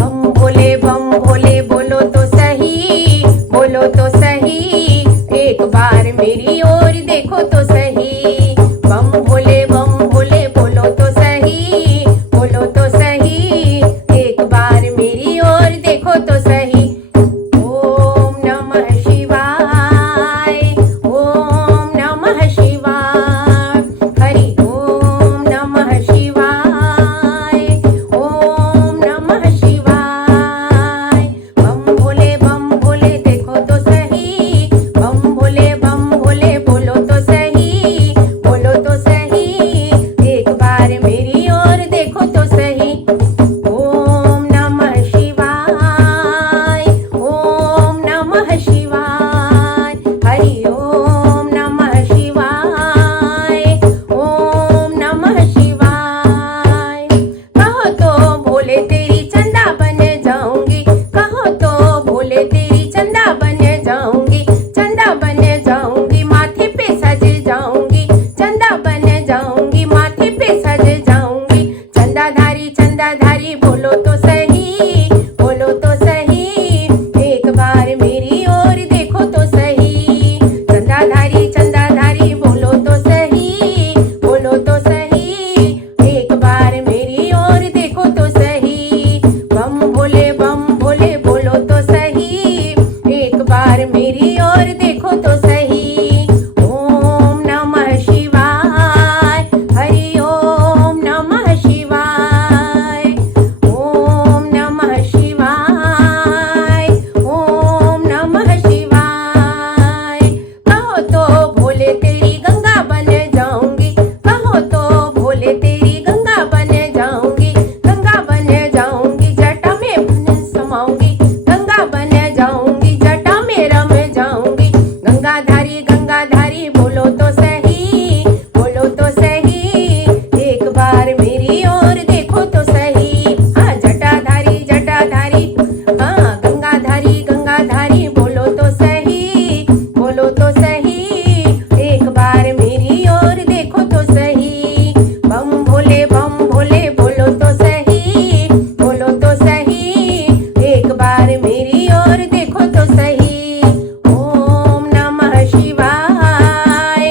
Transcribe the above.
बम भोले बोलो तो सही, बोलो तो सही, एक बार मेरी ओर देखो तो सही। बम भोले बोलो तो सही, बोलो तो सही, एक बार मेरी ओर देखो तो सही। ओम नमः शिवाय, ओम नमः शिवाय, हरि ओम नमः शिवाय, ओम नमः शिवाय। बम भोले देखो तो सही, बम भोले बोलो तो सही, बोलो तो सही, एक बार मेरी ओर देखो तो सही। ओम नमः शिवाय, ओम नमः शिवाय, हरि ओम नमः शिवाय, ओम नमः शिवाय। कहो तो भोले तेरी चंदा बन जाऊंगी, कहो तो भोले तेरी चंदा बन जाऊंगी, चंदा बन जाऊंगी, माथे पे सज जाऊंगी, चंदा बन जाऊंगी, माथे पे सज जाऊंगी। चंदाधारी बोलो तो सही।